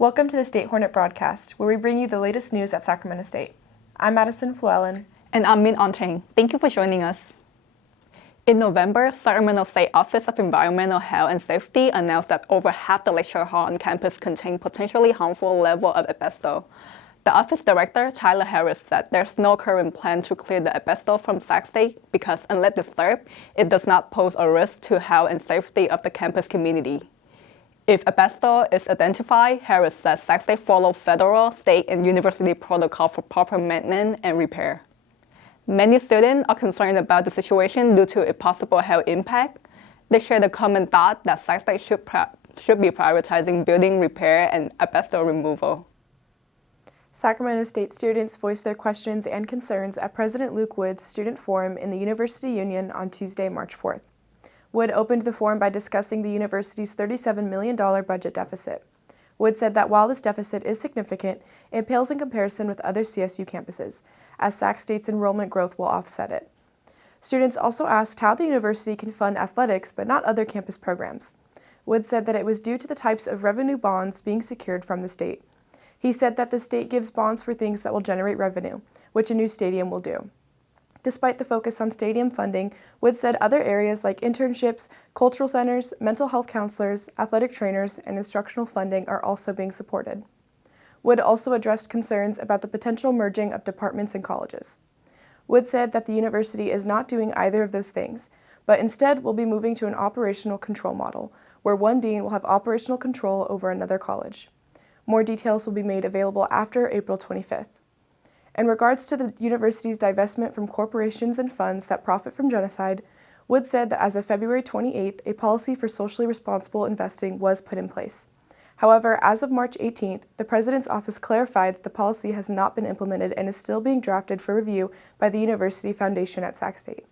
Welcome to the State Hornet Broadcast, where we bring you the latest news at Sacramento State. I'm Madison Flewellen. And I'm Min Onteng. Thank you for joining us. In November, Sacramento State Office of Environmental Health and Safety announced that over half the lecture hall on campus contained potentially harmful level of asbestos. The office director, Tyler Harris, said there's no current plan to clear the asbestos from Sac State because, unless disturbed, it does not pose a risk to health and safety of the campus community. If asbestos is identified, Harris says Sac State follow federal, state, and university protocol for proper maintenance and repair. Many students are concerned about the situation due to a possible health impact. They share the common thought that Sac State should be prioritizing building repair and asbestos removal. Sacramento State students voiced their questions and concerns at President Luke Wood's Student Forum in the University Union on Tuesday, March 4th. Wood opened the forum by discussing the university's $37 million budget deficit. Wood said that while this deficit is significant, it pales in comparison with other CSU campuses, as Sac State's enrollment growth will offset it. Students also asked how the university can fund athletics but not other campus programs. Wood said that it was due to the types of revenue bonds being secured from the state. He said that the state gives bonds for things that will generate revenue, which a new stadium will do. Despite the focus on stadium funding, Wood said other areas like internships, cultural centers, mental health counselors, athletic trainers, and instructional funding are also being supported. Wood also addressed concerns about the potential merging of departments and colleges. Wood said that the university is not doing either of those things, but instead will be moving to an operational control model, where one dean will have operational control over another college. More details will be made available after April 25th. In regards to the university's divestment from corporations and funds that profit from genocide, Wood said that as of February 28th, a policy for socially responsible investing was put in place. However, as of March 18th, the president's office clarified that the policy has not been implemented and is still being drafted for review by the University Foundation at Sac State.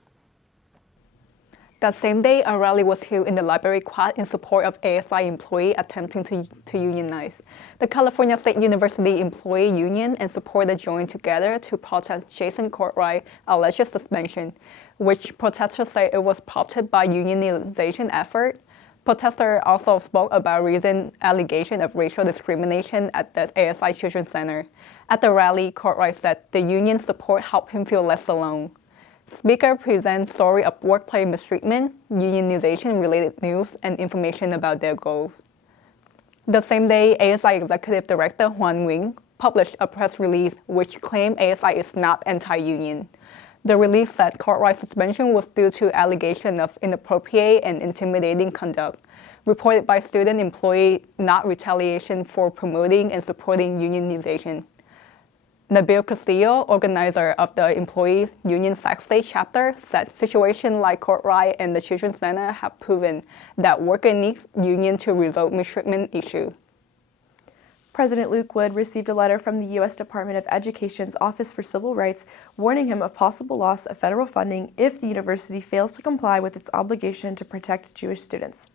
That same day, a rally was held in the library quad in support of ASI employees attempting to unionize. The California State University Employee Union and supporters joined together to protest Jason Courtwright's alleged suspension, which protesters say it was prompted by unionization effort. Protesters also spoke about recent allegations of racial discrimination at the ASI Children's Center. At the rally, Courtwright said the union support helped him feel less alone. Speaker presents story of workplace mistreatment, unionization-related news, and information about their goals. The same day, ASI Executive Director Juan Wing published a press release which claimed ASI is not anti-union. The release said Courtwright's suspension was due to allegations of inappropriate and intimidating conduct, reported by student employees, not retaliation for promoting and supporting unionization. Nabil Castillo, organizer of the Employees Union Sac State chapter, said situations like Courtwright and the Children's Center have proven that workers need union to resolve mistreatment issues. President Luke Wood received a letter from the U.S. Department of Education's Office for Civil Rights warning him of possible loss of federal funding if the university fails to comply with its obligation to protect Jewish students.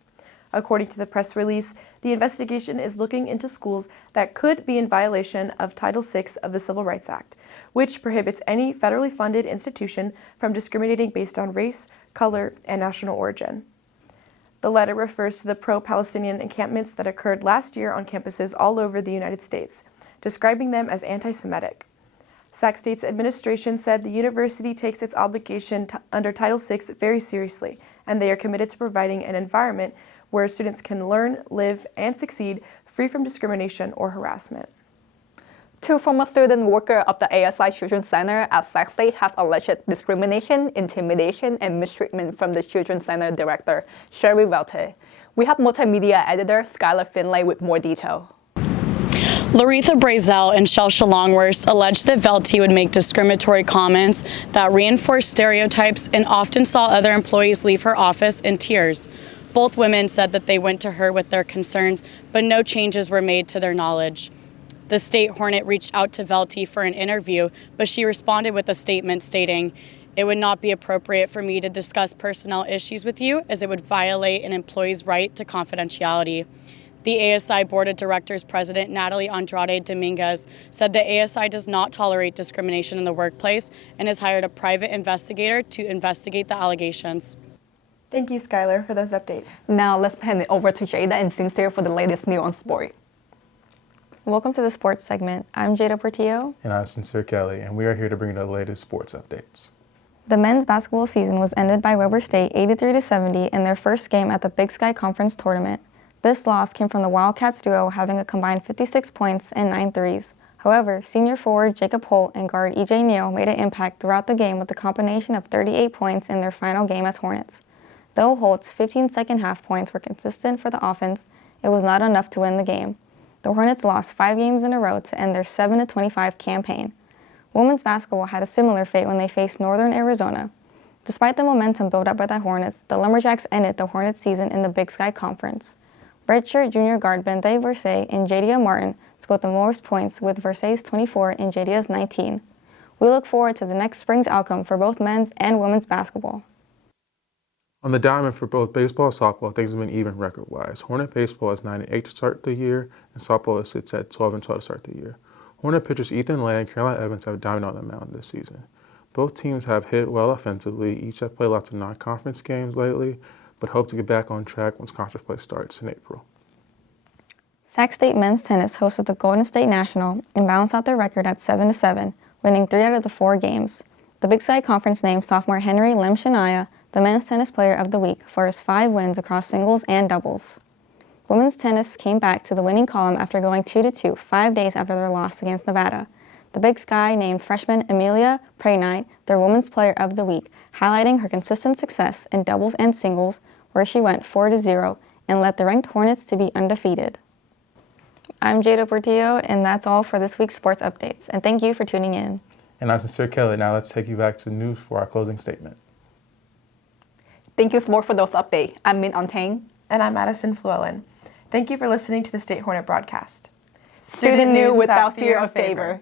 According to the press release, the investigation is looking into schools that could be in violation of Title VI of the Civil Rights Act, which prohibits any federally funded institution from discriminating based on race, color, and national origin. The letter refers to the pro-Palestinian encampments that occurred last year on campuses all over the United States, describing them as anti-Semitic. Sac State's administration said the university takes its obligation under Title VI very seriously, and they are committed to providing an environment where students can learn, live, and succeed free from discrimination or harassment. Two former student workers of the ASI Children's Center at Sac State have alleged discrimination, intimidation, and mistreatment from the Children's Center director, Sherry Velte. We have multimedia editor Skylar Finlay with more detail. Laretha Brazel and Shelsha Longworth alleged that Velte would make discriminatory comments that reinforced stereotypes and often saw other employees leave her office in tears. Both women said that they went to her with their concerns, but no changes were made to their knowledge. The State Hornet reached out to Velte for an interview, but she responded with a statement stating, "It would not be appropriate for me to discuss personnel issues with you as it would violate an employee's right to confidentiality." The ASI Board of Directors President Natalie Andrade Dominguez said the ASI does not tolerate discrimination in the workplace and has hired a private investigator to investigate the allegations. Thank you, Skylar, for those updates. Now let's hand it over to Jada and Sincere for the latest news on sport. Welcome to the sports segment. I'm Jada Portillo. And I'm Sincere Kelly, and we are here to bring you the latest sports updates. The men's basketball season was ended by Weber State 83-70 in their first game at the Big Sky Conference tournament. This loss came from the Wildcats duo having a combined 56 points and 9 threes. However, senior forward Jacob Holt and guard E.J. Neal made an impact throughout the game with a combination of 38 points in their final game as Hornets. Though Holt's 15 second-half points were consistent for the offense, it was not enough to win the game. The Hornets lost 5 games in a row to end their 7-25 campaign. Women's basketball had a similar fate when they faced Northern Arizona. Despite the momentum built up by the Hornets, the Lumberjacks ended the Hornets season in the Big Sky Conference. Redshirt junior guard Bente Versailles and Jadia Martin scored the most points with Versailles' 24 and Jadia's 19. We look forward to the next spring's outcome for both men's and women's basketball. On the diamond for both baseball and softball, things have been even record-wise. Hornet baseball is 9-8 to start the year, and softball sits at 12-12 to start the year. Hornet pitchers Ethan Lay and Caroline Evans have diamond on the mound this season. Both teams have hit well offensively, each have played lots of non-conference games lately, but hope to get back on track once conference play starts in April. Sac State men's tennis hosted the Golden State National and balanced out their record at 7-7, winning 3 out of the 4 games. The Big Sky Conference named sophomore Henry Lemshania the men's tennis player of the week for his 5 wins across singles and doubles. Women's tennis came back to the winning column after going 2-2 5 days after their loss against Nevada. The Big Sky named freshman Amelia Praynite their Women's Player of the Week, highlighting her consistent success in doubles and singles, where she went 4-0 and led the ranked Hornets to be undefeated. I'm Jada Portillo, and that's all for this week's sports updates, and thank you for tuning in. And I'm Sincere Kelly. Now let's take you back to the news for our closing statement. Thank you more for those updates. I'm Min Ontang. And I'm Madison Flewellen. Thank you for listening to the State Hornet Broadcast. Student news without fear of favor.